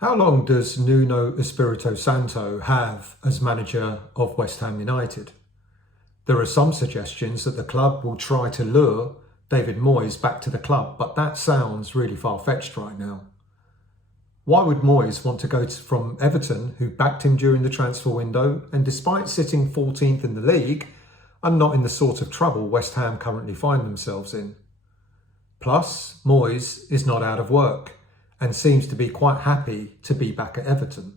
How long does Nuno Espirito Santo have as manager of West Ham United? There are some suggestions that the club will try to lure David Moyes back to the club, but that sounds really far-fetched right now. Why would Moyes want to go from Everton, who backed him during the transfer window, and despite sitting 14th in the league, are not in the sort of trouble West Ham currently find themselves in? Plus, Moyes is not out of work and seems to be quite happy to be back at Everton.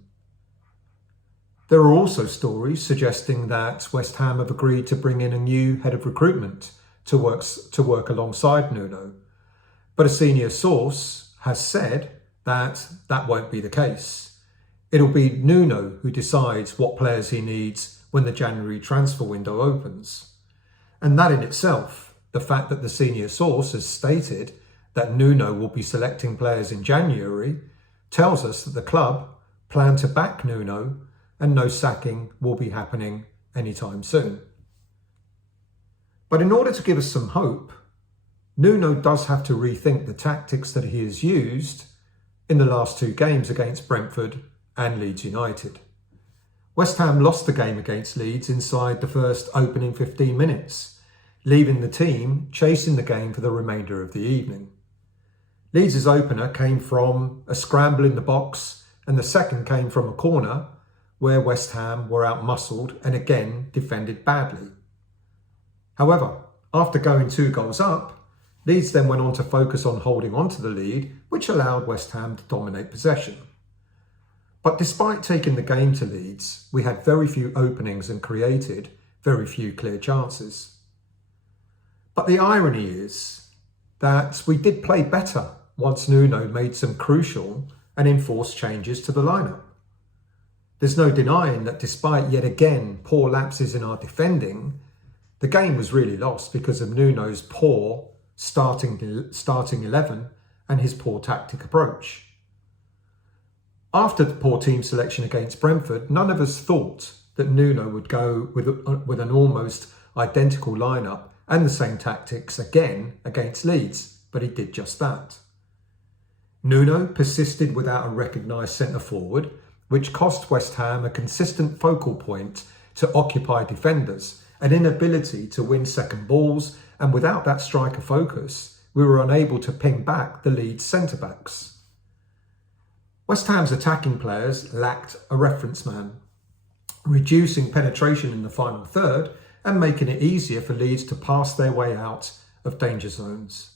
There are also stories suggesting that West Ham have agreed to bring in a new head of recruitment to work alongside Nuno, but a senior source has said that that won't be the case. It'll be Nuno who decides what players he needs when the January transfer window opens. And that in itself, the fact that the senior source has stated that Nuno will be selecting players in January, tells us that the club plan to back Nuno and no sacking will be happening anytime soon. But in order to give us some hope, Nuno does have to rethink the tactics that he has used in the last two games against Brentford and Leeds United. West Ham lost the game against Leeds inside the first opening 15 minutes, leaving the team chasing the game for the remainder of the evening. Leeds' opener came from a scramble in the box, and the second came from a corner where West Ham were out-muscled and again defended badly. However, after going 2 goals up, Leeds then went on to focus on holding on to the lead, which allowed West Ham to dominate possession. But despite taking the game to Leeds, we had very few openings and created very few clear chances. But the irony is that we did play better once Nuno made some crucial and enforced changes to the lineup. There's no denying that despite yet again poor lapses in our defending, the game was really lost because of Nuno's poor starting 11 and his poor tactic approach. After the poor team selection against Brentford, none of us thought that Nuno would go with an almost identical lineup and the same tactics again against Leeds, but he did just that. Nuno persisted without a recognised centre-forward, which cost West Ham a consistent focal point to occupy defenders, an inability to win second balls, and without that striker focus, we were unable to ping back the Leeds centre-backs. West Ham's attacking players lacked a reference man, reducing penetration in the final third and making it easier for Leeds to pass their way out of danger zones.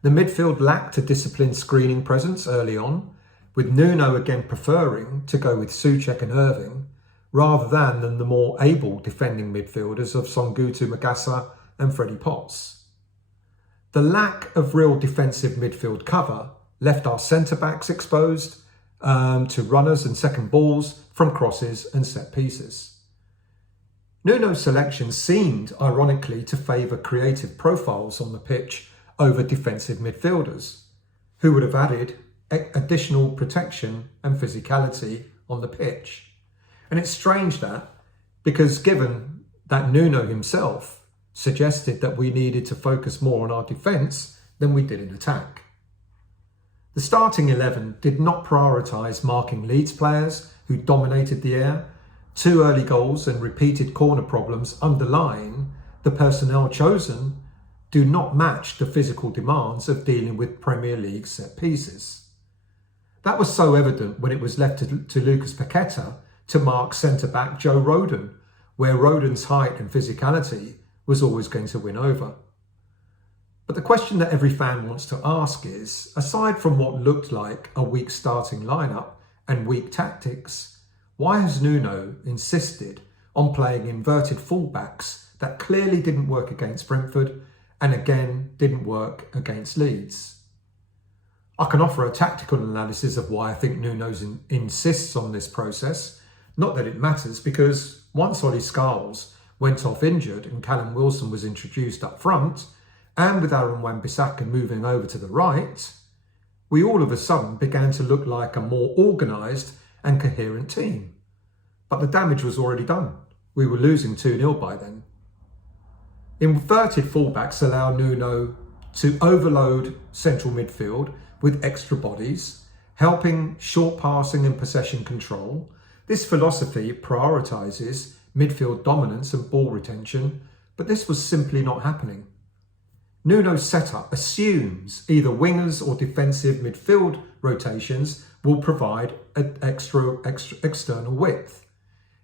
The midfield lacked a disciplined screening presence early on, with Nuno again preferring to go with Souček and Irving rather than the more able defending midfielders of Songutu Magasa and Freddie Potts. The lack of real defensive midfield cover left our centre-backs exposed to runners and second balls from crosses and set pieces. Nuno's selection seemed, ironically, to favour creative profiles on the pitch over defensive midfielders, who would have added additional protection and physicality on the pitch. And it's strange that, because given that Nuno himself suggested that we needed to focus more on our defence than we did in attack. The starting 11 did not prioritise marking Leeds players who dominated the air. 2 early goals and repeated corner problems underline the personnel chosen do not match the physical demands of dealing with Premier League set pieces. That was so evident when it was left to Lucas Paqueta to mark centre-back Joe Rodon, where Rodon's height and physicality was always going to win over. But the question that every fan wants to ask is, aside from what looked like a weak starting lineup and weak tactics, why has Nuno insisted on playing inverted fullbacks that clearly didn't work against Brentford and again didn't work against Leeds? I can offer a tactical analysis of why I think Nuno insists on this process. Not that it matters, because once Ollie Scholes went off injured and Callum Wilson was introduced up front, and with Aaron Wan-Bissaka moving over to the right, we all of a sudden began to look like a more organised and coherent team. But the damage was already done. We were losing 2-0 by then. Inverted fullbacks allow Nuno to overload central midfield with extra bodies, helping short passing and possession control. This philosophy prioritises midfield dominance and ball retention, but this was simply not happening. Nuno's setup assumes either wingers or defensive midfield rotations will provide an extra external width,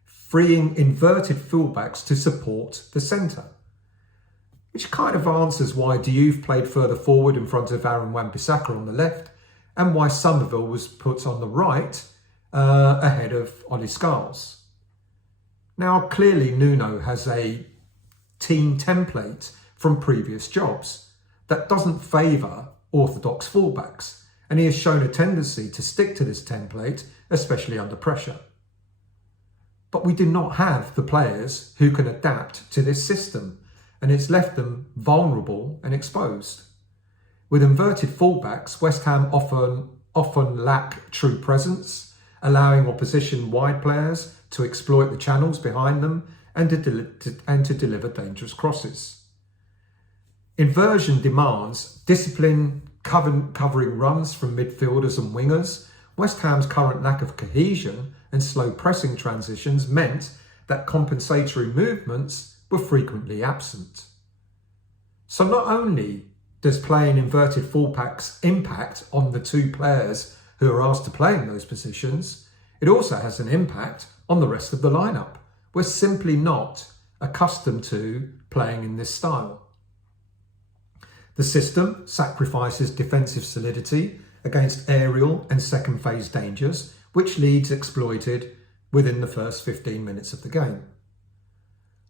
freeing inverted fullbacks to support the centre. Which kind of answers why Diouf played further forward in front of Aaron Wan-Bissaka on the left, and why Somerville was put on the right ahead of Oli Scarles. Now, clearly Nuno has a team template from previous jobs that doesn't favour orthodox fullbacks, and he has shown a tendency to stick to this template, especially under pressure. But we do not have the players who can adapt to this system, and it's left them vulnerable and exposed. With inverted fullbacks, West Ham often lack true presence, allowing opposition wide players to exploit the channels behind them and to deliver dangerous crosses. Inversion demands discipline, covering runs from midfielders and wingers. West Ham's current lack of cohesion and slow pressing transitions meant that compensatory movements were frequently absent. So not only does playing inverted fullbacks impact on the two players who are asked to play in those positions, it also has an impact on the rest of the lineup. We're simply not accustomed to playing in this style. The system sacrifices defensive solidity against aerial and second phase dangers, which Leeds exploited within the first 15 minutes of the game.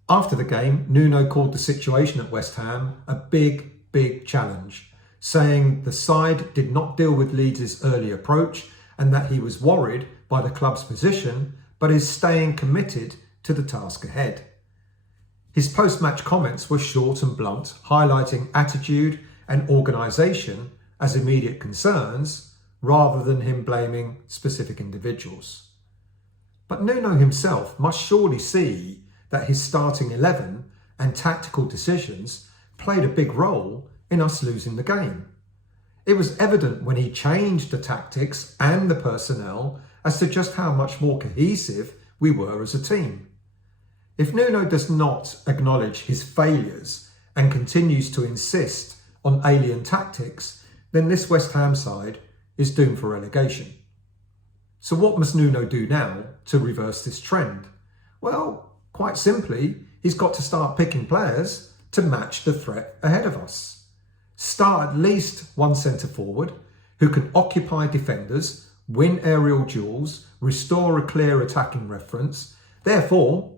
After the game, Nuno called the situation at West Ham a big challenge, saying the side did not deal with Leeds' early approach and that he was worried by the club's position, but is staying committed to the task ahead. His post-match comments were short and blunt, highlighting attitude and organisation as immediate concerns, rather than him blaming specific individuals. But Nuno himself must surely see that his starting 11 and tactical decisions played a big role in us losing the game. It was evident when he changed the tactics and the personnel as to just how much more cohesive we were as a team. If Nuno does not acknowledge his failures and continues to insist on alien tactics, then this West Ham side is doomed for relegation. So what must Nuno do now to reverse this trend? Well, quite simply, he's got to start picking players to match the threat ahead of us. Start at least one centre forward who can occupy defenders, win aerial duels, restore a clear attacking reference. Therefore,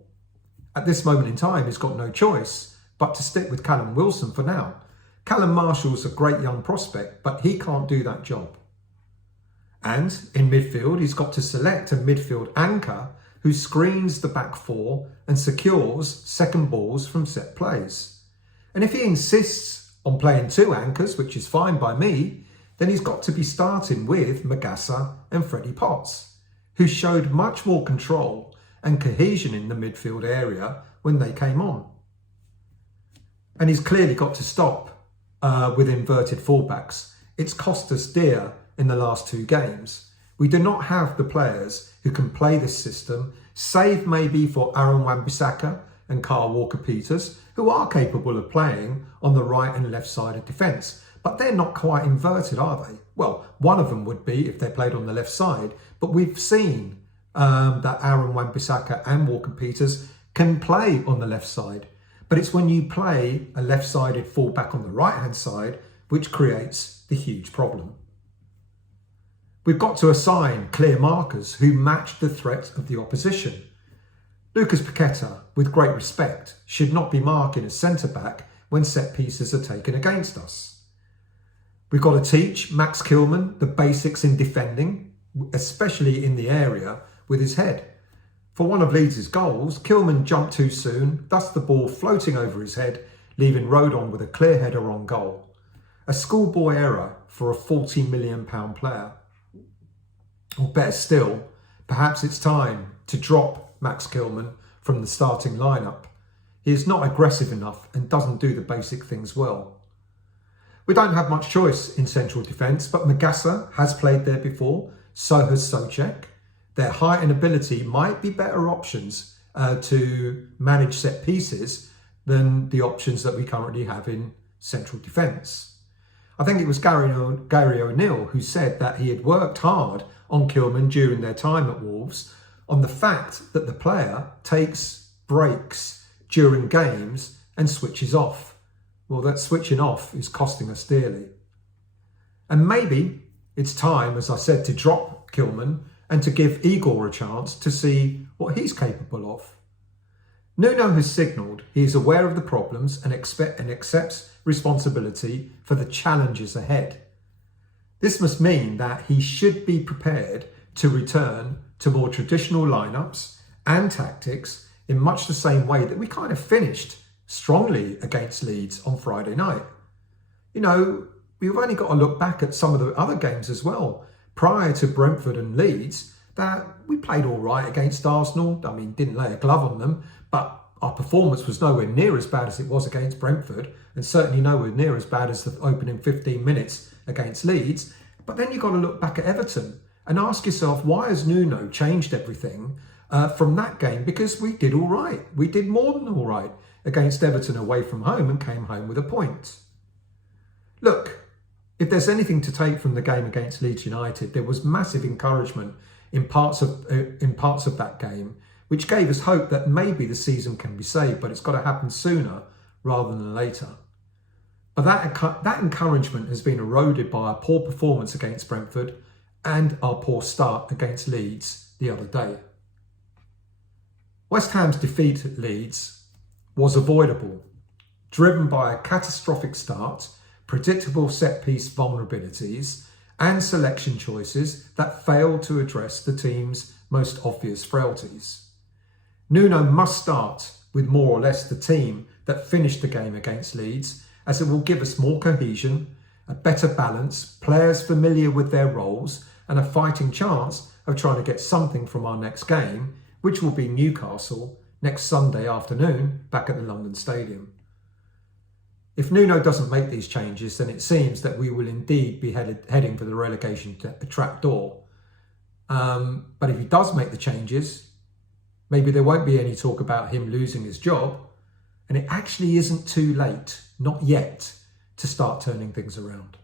at this moment in time, he's got no choice but to stick with Callum Wilson for now. Callum Marshall's a great young prospect, but he can't do that job. And in midfield, he's got to select a midfield anchor who screens the back four and secures second balls from set plays. And if he insists on playing two anchors, which is fine by me, then he's got to be starting with Magassa and Freddie Potts, who showed much more control and cohesion in the midfield area when they came on. And he's clearly got to stop with inverted fullbacks. It's cost us dear in the last two games. We do not have the players who can play this system, save maybe for Aaron Wan-Bissaka and Kyle Walker-Peters, who are capable of playing on the right and left side of defence. But they're not quite inverted, are they? Well, one of them would be if they played on the left side, but we've seen that Aaron Wan-Bissaka and Walker-Peters can play on the left side. But it's when you play a left-sided fullback on the right-hand side which creates the huge problem. We've got to assign clear markers who match the threat of the opposition. Lucas Paqueta, with great respect, should not be marking a centre-back when set pieces are taken against us. We've got to teach Max Kilman the basics in defending, especially in the area with his head. For one of Leeds' goals, Kilman jumped too soon, thus the ball floating over his head, leaving Rodon with a clear header on goal. A schoolboy error for a £40 million player. Or better still, perhaps it's time to drop Max Kilman from the starting lineup. He is not aggressive enough and doesn't do the basic things well. We don't have much choice in central defence, but Magassa has played there before So has Souček. Their height and ability might be better options to manage set pieces than the options that we currently have in central defence. I think it was Gary O'Neill who said that he had worked hard on Kilman during their time at Wolves on the fact that the player takes breaks during games and switches off. Well, that switching off is costing us dearly. And maybe it's time, as I said, to drop Kilman and to give Igor a chance to see what he's capable of. Nuno has signalled he is aware of the problems and accepts responsibility for the challenges ahead. This must mean that he should be prepared to return to more traditional lineups and tactics in much the same way that we kind of finished strongly against Leeds on Friday night. You know, we've only got to look back at some of the other games as well, prior to Brentford and Leeds, that we played all right against Arsenal. I mean, didn't lay a glove on them, but our performance was nowhere near as bad as it was against Brentford, and certainly nowhere near as bad as the opening 15 minutes against Leeds. But then you've got to look back at Everton and ask yourself, why has Nuno changed everything from that game? Because we did all right. We did more than all right against Everton away from home and came home with a point. Look, if there's anything to take from the game against Leeds United, there was massive encouragement in parts of that game, which gave us hope that maybe the season can be saved, but it's got to happen sooner rather than later. But that encouragement has been eroded by our poor performance against Brentford and our poor start against Leeds the other day. West Ham's defeat at Leeds was avoidable, driven by a catastrophic start, predictable set-piece vulnerabilities, and selection choices that failed to address the team's most obvious frailties. Nuno must start with more or less the team that finished the game against Leeds, as it will give us more cohesion, a better balance, players familiar with their roles, and a fighting chance of trying to get something from our next game, which will be Newcastle next Sunday afternoon back at the London Stadium. If Nuno doesn't make these changes, then it seems that we will indeed be heading for the relegation trapdoor. But if he does make the changes, maybe there won't be any talk about him losing his job, and it actually isn't too late, not yet, to start turning things around.